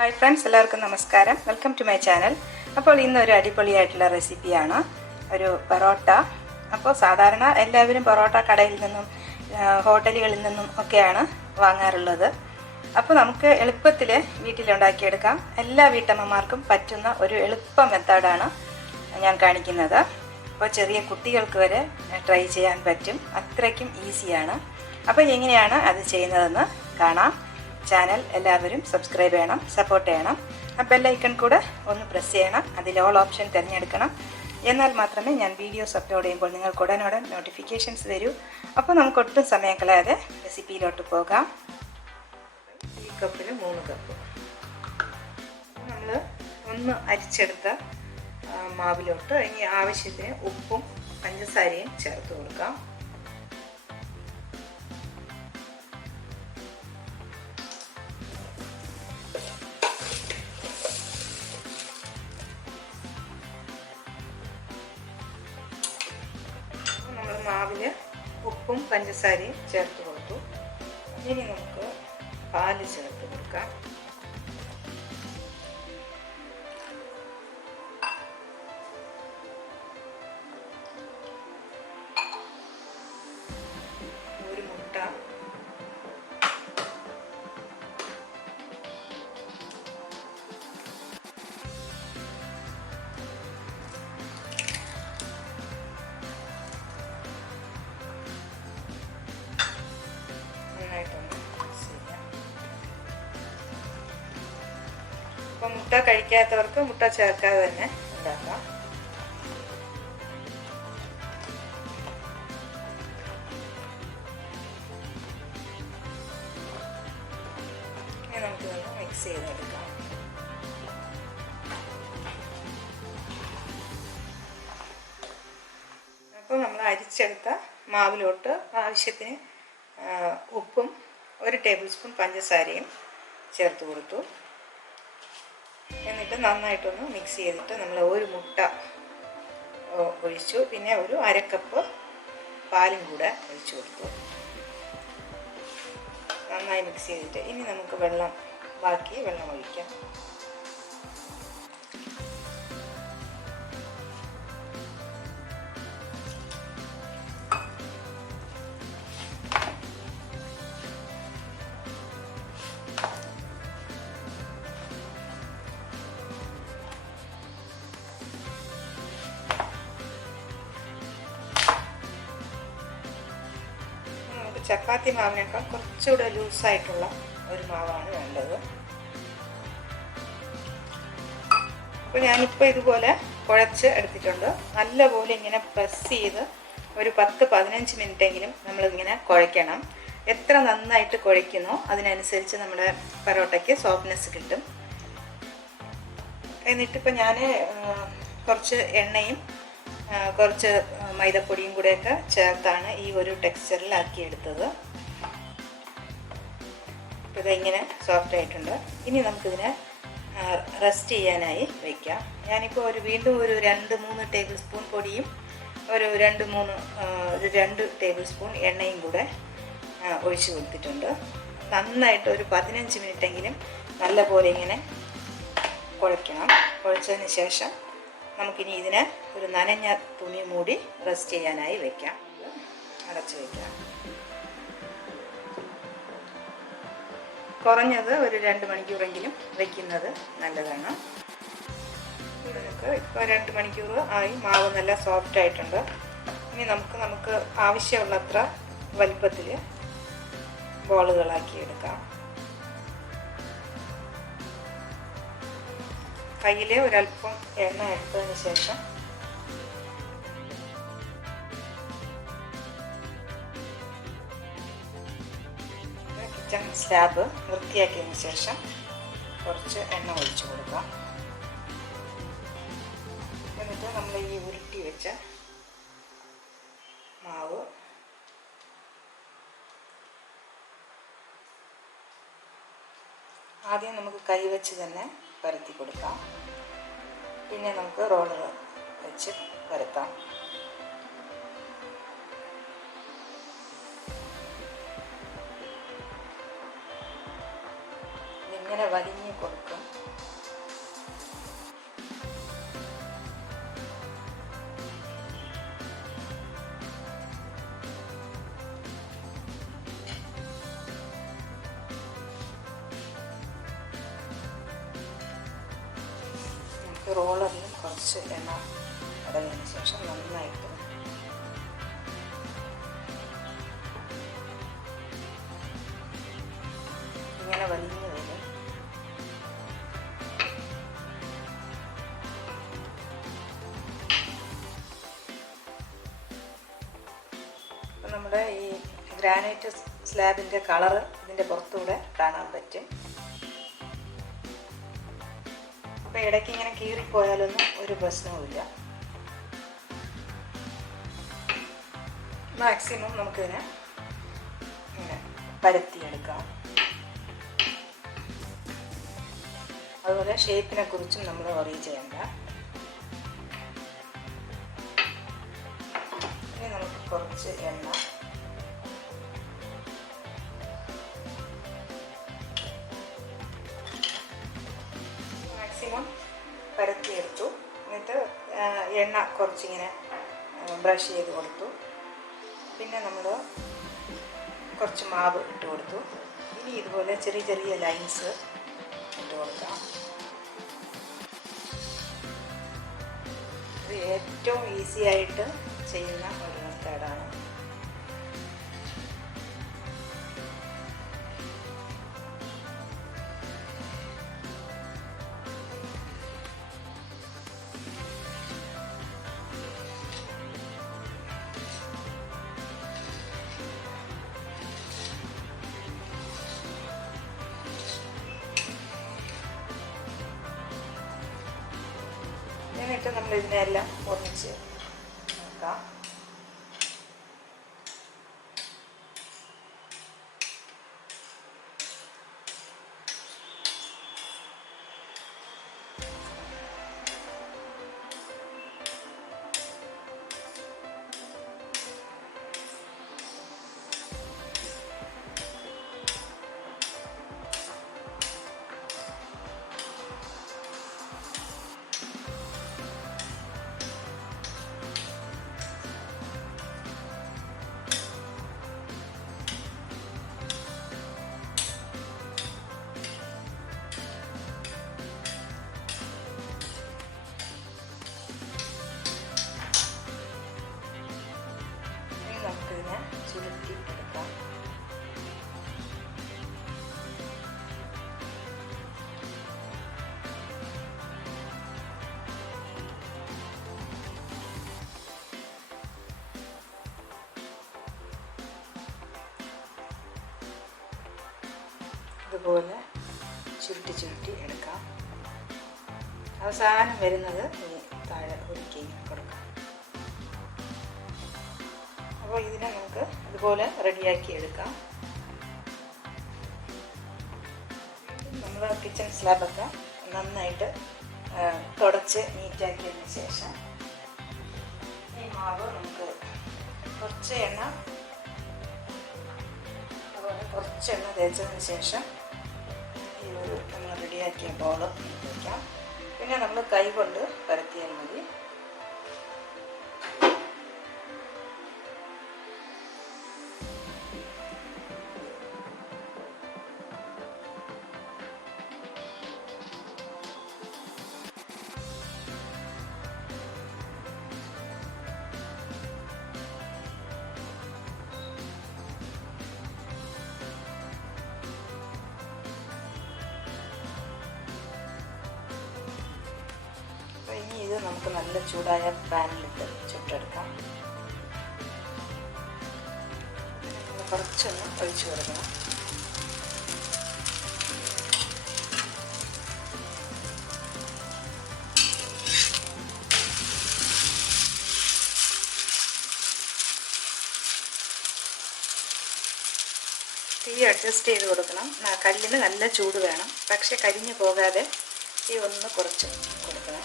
Hi friends, എല്ലാവർക്കും നമസ്കാരം. Welcome to my channel. അപ്പോൾ ഇന്നൊരു അടിപൊളിയായിട്ടുള്ള റെസിപ്പിയാണ് ഒരു പൊറോട്ട. അപ്പോൾ സാധാരണ എല്ലാവരും പൊറോട്ട കടയിൽ നിന്നും ഹോട്ടലുകളിൽ നിന്നും ഒക്കെയാണ് വാങ്ങാറുള്ളത്. അപ്പോൾ നമുക്ക് എളുപ്പത്തിൽ വീട്ടിലുണ്ടാക്കിയെടുക്കാം. എല്ലാ വീട്ടമ്മമാർക്കും പറ്റുന്ന ഒരു എളുപ്പ മെത്തേഡാണ് ഞാൻ കാണിക്കുന്നത്. അപ്പോൾ ചെറിയ കുട്ടികൾക്ക് വരെ ട്രൈ ചെയ്യാൻ പറ്റും, അത്രയ്ക്കും ഈസിയാണ്. അപ്പോൾ എങ്ങനെയാണ് അത് ചെയ്യുന്നതെന്ന് കാണാം. ചാനൽ എല്ലാവരും സബ്സ്ക്രൈബ് ചെയ്യണം, സപ്പോർട്ട് ചെയ്യണം. ആ ബെല്ലൈക്കൺ കൂടെ ഒന്ന് പ്രസ് ചെയ്യണം. അതിൽ ഓൾ ഓപ്ഷൻ തിരഞ്ഞെടുക്കണം. എന്നാൽ മാത്രമേ ഞാൻ വീഡിയോസ് അപ്ലോഡ് ചെയ്യുമ്പോൾ നിങ്ങൾക്ക് ഉടനുടൻ നോട്ടിഫിക്കേഷൻസ് വരൂ. അപ്പോൾ നമുക്ക് ഒട്ടും സമയം കളയാതെ റെസിപ്പിയിലോട്ട് പോകാം. ഈ കപ്പിൽ 3 കപ്പ് നമ്മൾ ഒന്ന് അരിച്ചെടുത്ത മാവിലോട്ട് ഇനി ആവശ്യത്തിന് ഉപ്പും പഞ്ചസാരയും ചേർത്ത് കൊടുക്കാം. മാവിൽ ഉപ്പും പഞ്ചസാരയും ചേർത്ത് കൊടുത്തു. ഇനി നമുക്ക് പാല് ചേർത്ത് കൊടുക്കാം. ഒരു മുട്ട, അപ്പം മുട്ട കഴിക്കാത്തവർക്ക് മുട്ട ചേർക്കാതെ തന്നെ ഉണ്ടാക്കാം. ഇനി നമുക്കിതൊന്ന് മിക്സ് ചെയ്തെടുക്കാം. അപ്പോൾ നമ്മൾ അരിച്ചെടുത്ത മാവിലോട്ട് ആവശ്യത്തിന് ഉപ്പും 1 ടേബിൾ സ്പൂൺ പഞ്ചസാരയും ചേർത്ത് കൊടുത്തു. എന്നിട്ട് നന്നായിട്ടൊന്ന് മിക്സ് ചെയ്തിട്ട് നമ്മൾ ഒരു മുട്ട ഒഴിച്ചു. പിന്നെ ഒരു 1/2 കപ്പ് പാലും കൂടെ ഒഴിച്ചു കൊടുത്തു. നന്നായി മിക്സ് ചെയ്തിട്ട് ഇനി നമുക്ക് ബാക്കി വെള്ളം ഒഴിക്കാം. ചപ്പാത്തി മാവിനേക്കാൾ കുറച്ചുകൂടെ ലൂസായിട്ടുള്ള ഒരു മാവാണ് വേണ്ടത്. അപ്പോൾ ഞാനിപ്പോൾ ഇതുപോലെ കുഴച്ച് എടുത്തിട്ടുണ്ട്. നല്ലപോലെ ഇങ്ങനെ പ്രസ് ചെയ്ത് ഒരു 10-15 മിനിറ്റെങ്കിലും നമ്മളിങ്ങനെ കുഴയ്ക്കണം. എത്ര നന്നായിട്ട് കുഴയ്ക്കുന്നോ അതിനനുസരിച്ച് നമ്മുടെ പൊറോട്ടയ്ക്ക് സോഫ്റ്റ്നെസ് കിട്ടും. എന്നിട്ടിപ്പോൾ ഞാൻ കുറച്ച് എണ്ണയും കുറച്ച് മൈദപ്പൊടിയും കൂടെയൊക്കെ ചേർത്താണ് ഈ ഒരു ടെക്സ്ചറിലാക്കിയെടുത്തത്. ഇപ്പോൾ ഇതിങ്ങനെ സോഫ്റ്റ് ആയിട്ടുണ്ട്. ഇനി നമുക്കിതിനെ റെസ്റ്റ് ചെയ്യാനായി വയ്ക്കാം. ഞാനിപ്പോൾ വീണ്ടും ഒരു 2-3 ടേബിൾ സ്പൂൺ പൊടിയും ഒരു 2 ടേബിൾ സ്പൂൺ എണ്ണയും കൂടെ ഒഴിച്ച് കൊടുത്തിട്ടുണ്ട്. നന്നായിട്ട് ഒരു 15 മിനിറ്റെങ്കിലും നല്ലപോലെ ഇങ്ങനെ കുഴയ്ക്കണം. കുഴച്ചതിന് ശേഷം നമുക്കിനി ഇതിനെ ഒരു നനഞ്ഞ തുണി മൂടി റെസ്റ്റ് ചെയ്യാനായി വയ്ക്കാം. അടച്ചു വയ്ക്കാം. കുറഞ്ഞത് ഒരു 2 മണിക്കൂറെങ്കിലും വയ്ക്കുന്നത് നല്ലതാണ്. നമുക്ക് ഇപ്പോൾ 2 മണിക്കൂർ ആയി. മാവ് നല്ല സോഫ്റ്റ് ആയിട്ടുണ്ട്. ഇനി നമുക്ക് ആവശ്യമുള്ളത്ര വലിപ്പത്തിൽ ബോളുകളാക്കി എടുക്കാം. കയ്യിൽ ഒരല്പം എണ്ണ എടുത്തതിന് ശേഷം കിച്ചൺ സ്ലാബ് വൃത്തിയാക്കിയതിന് ശേഷം കുറച്ച് എണ്ണ ഒഴിച്ചു കൊടുക്കാം. എന്നിട്ട് നമ്മൾ ഈ ഉരുട്ടി വെച്ച മാവ് ആദ്യം നമുക്ക് കൈ വെച്ച് തന്നെ പരത്തി കൊടുക്കാം. പിന്നെ നമുക്ക് റോളർ വെച്ച് പരത്താം. ഇങ്ങനെ വലിഞ്ഞ് കൊടുക്കും. റോളറിൽ കുറച്ച് എണ്ണ തടവിയതിന് ശേഷം നന്നായിട്ട് ഇങ്ങനെ വലിഞ്ഞ് വരും. അപ്പം നമ്മുടെ ഈ ഗ്രാനൈറ്റ് സ്ലാബിൻ്റെ കളറ് ഇതിൻ്റെ പുറത്തൂടെ കാണാൻ പറ്റും. അപ്പോൾ ഇടയ്ക്ക് ഇങ്ങനെ കീറിപ്പോയാലൊന്നും ഒരു പ്രശ്നവുമില്ല. മാക്സിമം നമുക്കിതിനെ ഇങ്ങനെ പരത്തിയെടുക്കാം. അതുപോലെ ഷേപ്പിനെ കുറിച്ചും നമ്മൾ വറി ചെയ്യണ്ട. ഇനി നമുക്ക് കുറച്ച് എണ്ണ മാക്സിമം പരത്തിയെടുത്തു. എന്നിട്ട് എണ്ണ കുറച്ചിങ്ങനെ ബ്രഷ് ചെയ്ത് കൊടുത്തു. പിന്നെ നമ്മൾ കുറച്ച് മാവ് ഇട്ട് കൊടുത്തു. ഇനി ഇതുപോലെ ചെറിയ ചെറിയ ലൈൻസ് ഇട്ട് കൊടുക്കാം. ഇത് ഏറ്റവും ഈസി ആയിട്ട് ചെയ്യുന്ന ഒരു മെത്തേഡാണ്. എന്നിട്ട് നമ്മൾ ഇതിനെല്ലാം ഒന്നിച്ച് നോക്കാം. നമുക്കിതിനെ ചുരുട്ടി എടുക്കാം. ഇതുപോലെ ചുരുട്ടി ചുരുട്ടി എടുക്കാം. അവസാനം വരുന്നത് താഴെ ഒരുക്കി കൊടുക്കാം. അപ്പോൾ ഇതിനെ നമുക്ക് ഇതുപോലെ റെഡിയാക്കി എടുക്കാം. നമ്മൾ കിച്ചൺ സ്ലാബൊക്കെ നന്നായിട്ട് തുടച്ച് നീറ്റാക്കിയതിന് ശേഷം ഈ മാവ് നമുക്ക് കുറച്ച് എണ്ണ അതുപോലെ കുറച്ച് എണ്ണ തേച്ചതിന് ശേഷം ഈ ഒരു നമ്മൾ റെഡിയാക്കിയ ബോൾ വയ്ക്കാം. പിന്നെ നമ്മൾ കൈ കൊണ്ട് പരത്തിയാൽ മതി. ഇനി ഇത് നമുക്ക് നല്ല ചൂടായ പാനിലിട്ട് ചുട്ടെടുക്കാം. കുറച്ചൊന്ന് ഒഴിച്ചു കൊടുക്കണം. തീ അഡ്ജസ്റ്റ് ചെയ്ത് കൊടുക്കണം. കല്ലിന് നല്ല ചൂട് വേണം, പക്ഷെ കരിഞ്ഞു പോകാതെ തീ ഒന്ന് കുറച്ച് കൊടുക്കണം.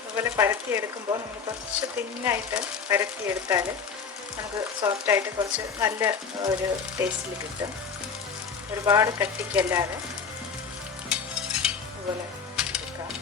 അതുപോലെ പരത്തിയെടുക്കുമ്പോൾ നമ്മൾ കുറച്ച് തിന്നായിട്ട് പരത്തിയെടുത്താൽ നമുക്ക് സോഫ്റ്റായിട്ട് കുറച്ച് നല്ല ഒരു ടേസ്റ്റിൽ കിട്ടും. ഒരുപാട് കട്ടിക്കല്ലാതെ അതുപോലെ എടുക്കാം.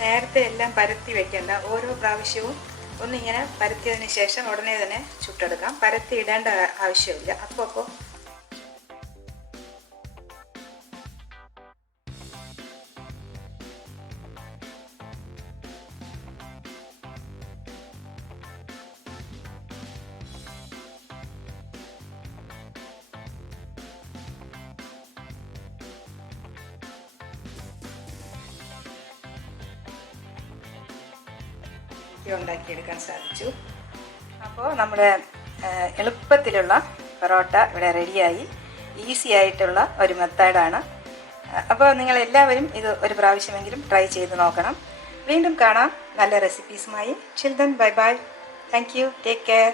നേരത്തെ എല്ലാം പരത്തി വെക്കേണ്ട. ഓരോ പ്രാവശ്യവും ഒന്നിങ്ങനെ പരത്തിയതിന് ശേഷം ഉടനെ തന്നെ ചുട്ടെടുക്കാം. പരത്തി ഇടേണ്ട ആവശ്യമില്ല. അപ്പോൾ ഉണ്ടാക്കിയെടുക്കാൻ സാധിച്ചു. അപ്പോൾ നമ്മുടെ എളുപ്പത്തിലുള്ള പൊറോട്ട ഇവിടെ റെഡിയായി. ഈസി ആയിട്ടുള്ള ഒരു മെത്തേഡാണ്. അപ്പോൾ നിങ്ങളെല്ലാവരും ഇത് ഒരു പ്രാവശ്യമെങ്കിലും ട്രൈ ചെയ്ത് നോക്കണം. വീണ്ടും കാണാം നല്ല റെസിപ്പീസുമായി. Children, bye bye. Thank you. Take care.